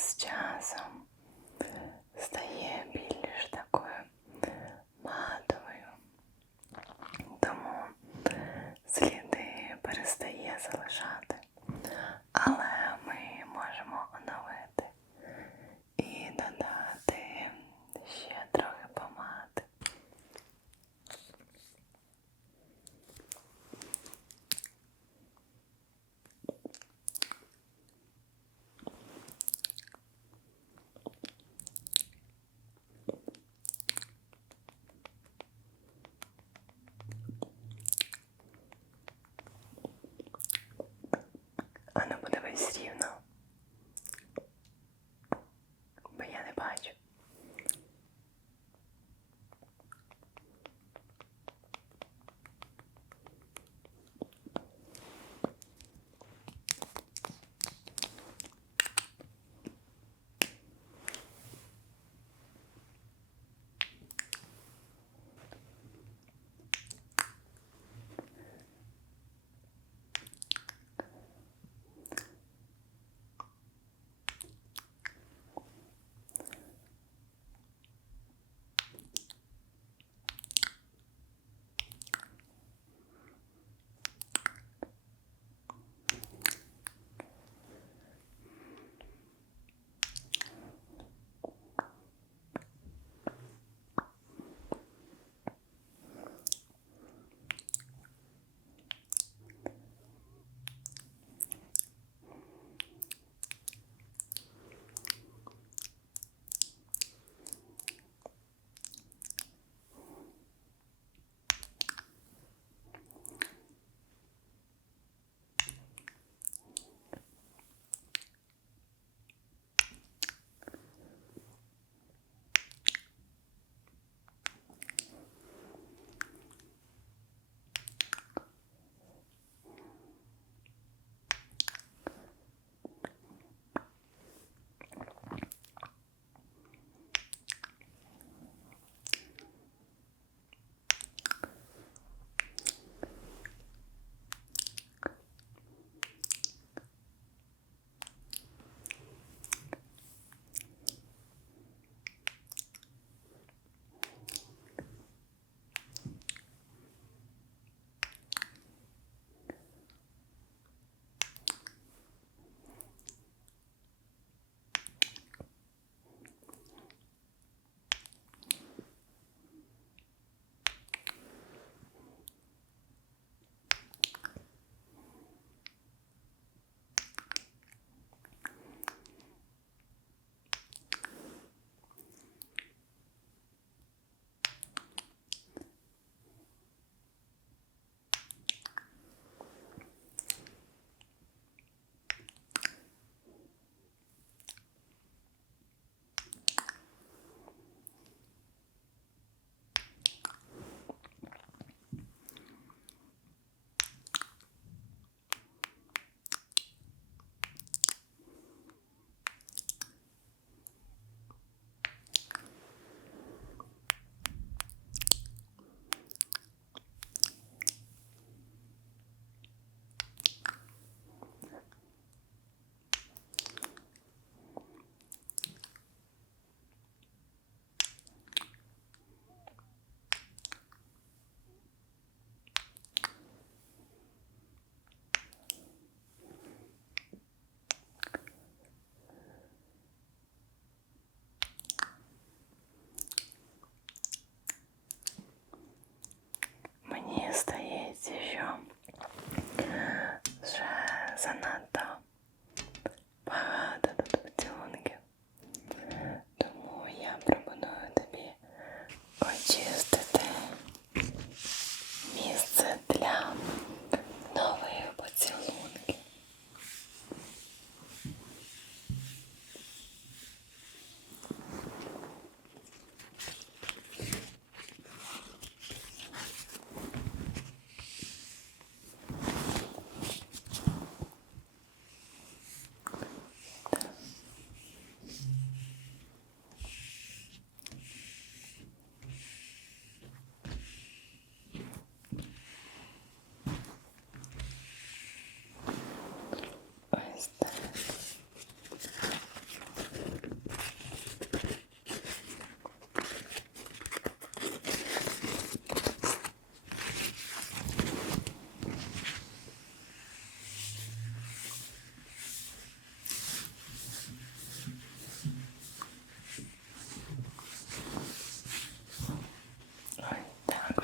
з часом стає ну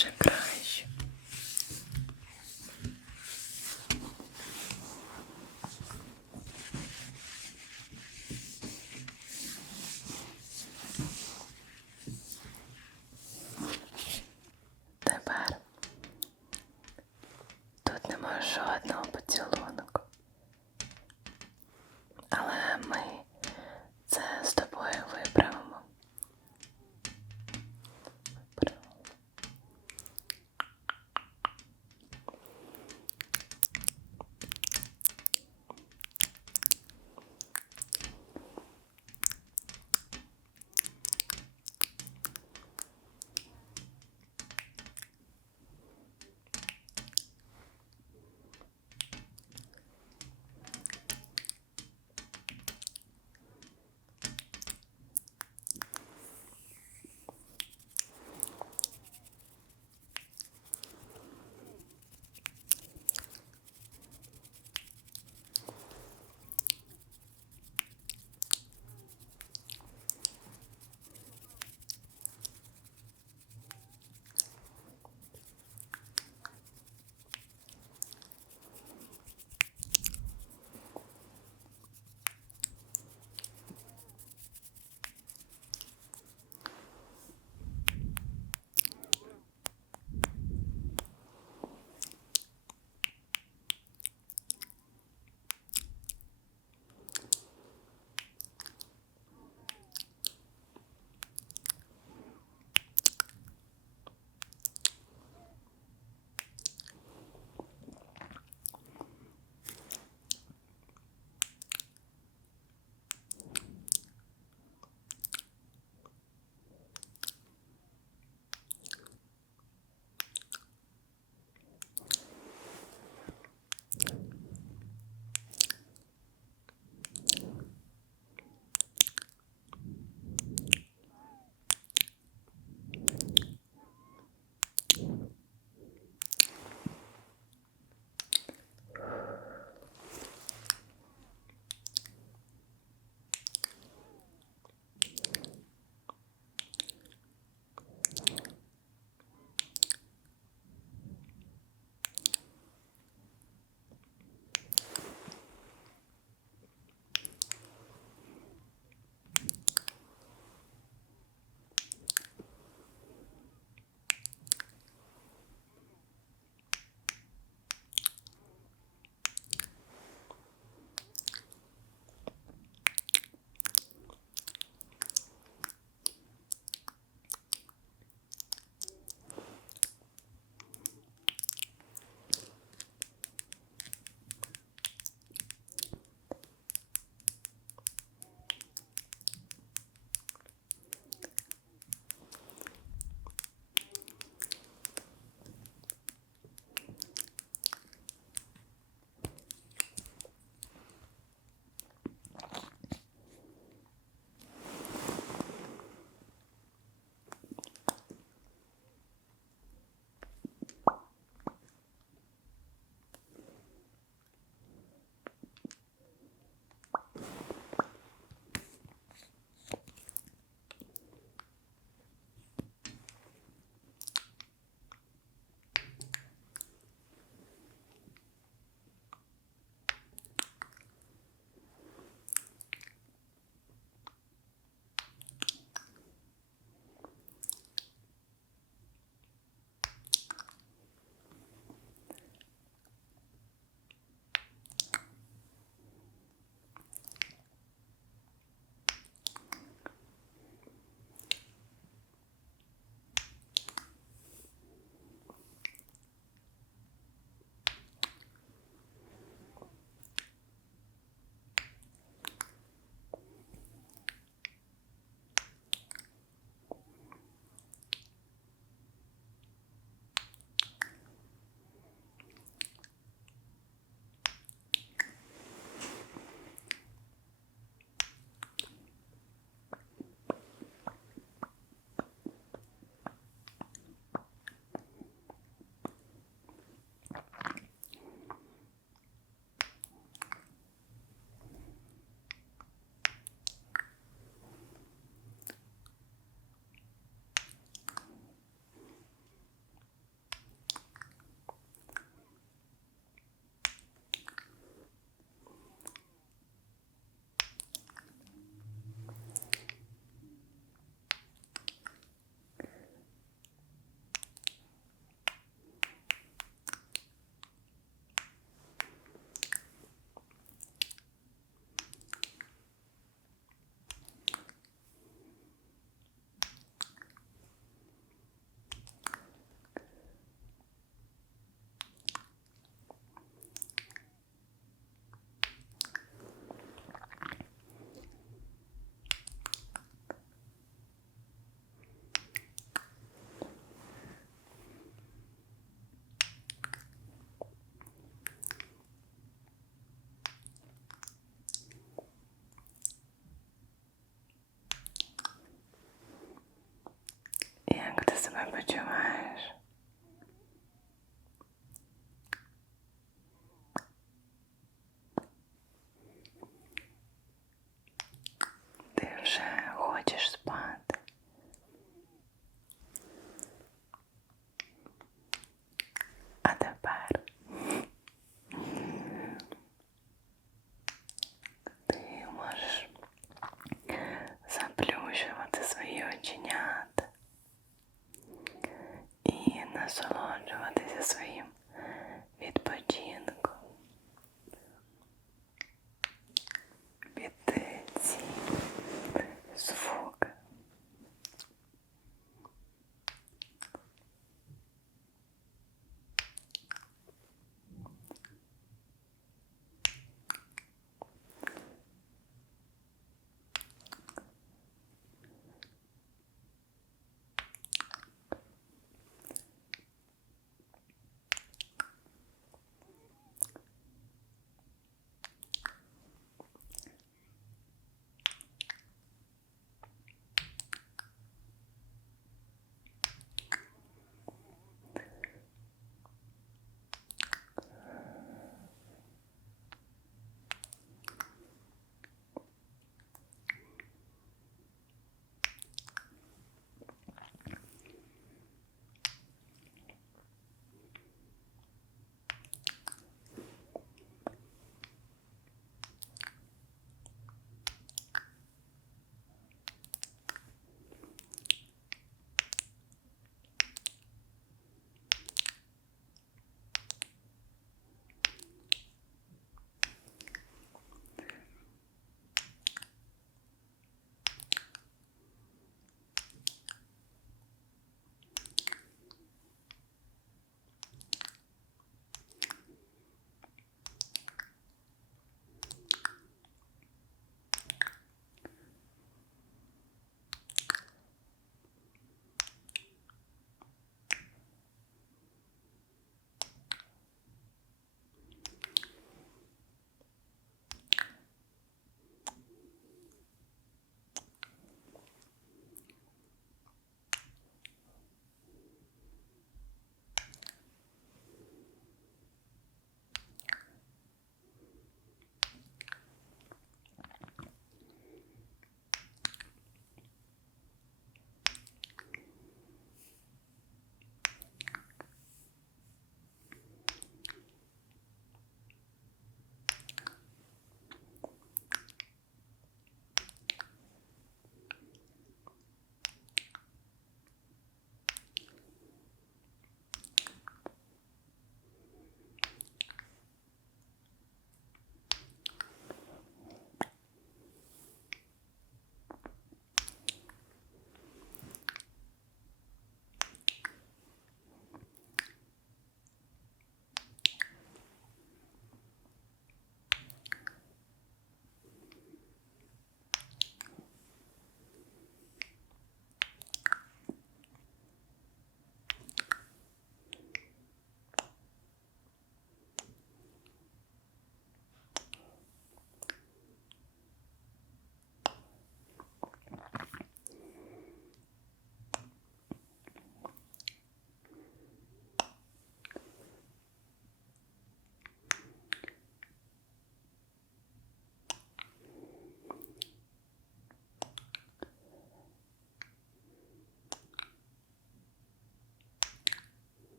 chakra.